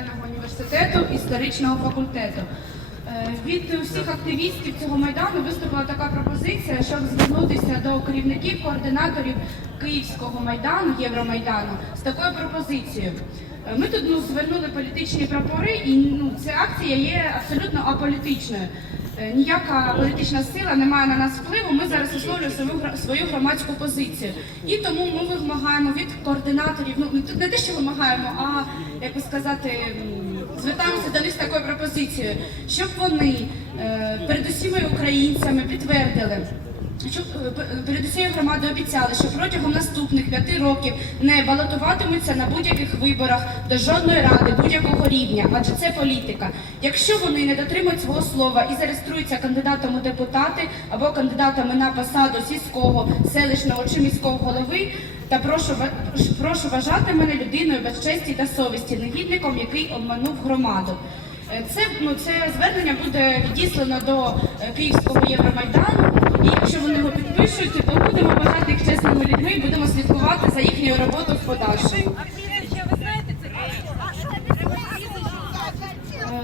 національного університету історичного факультету. Е, Від усіх активістів цього майдану виступила така пропозиція, щоб звернутися до керівників, координаторів Київського майдану, Євромайдану з такою пропозицією. Е, Ми тут ну, звернули політичні прапори, і ну, ця акція є абсолютно аполітичною. Е, Ніяка політична сила не має на нас впливу. Ми зараз висловлюємо свою свою громадську позицію. І тому ми вимагаємо від координаторів. Ну не- те, що вимагаємо, а як би сказати, звертаємося до них з такою пропозицією, щоб вони е, перед усіма українцями підтвердили. Щоб е, перед усією громадою обіцяли, що протягом наступних п'яти років не балотуватимуться на будь-яких виборах до жодної ради будь-якого рівня, адже це політика. Якщо вони не дотримують свого слова і зареєструються кандидатом у депутати або кандидатами на посаду сільського, селищного чи міського голови, та прошу прошу вважати мене людиною без честі та совісті, негідником, який обманув громаду. Е, Це, ну, це звернення буде відіслано до е, Київського Євромайдану, і якщо вони його підпишуть, то будемо вважати їх чесними людьми будемо слідкувати за їхньою роботою.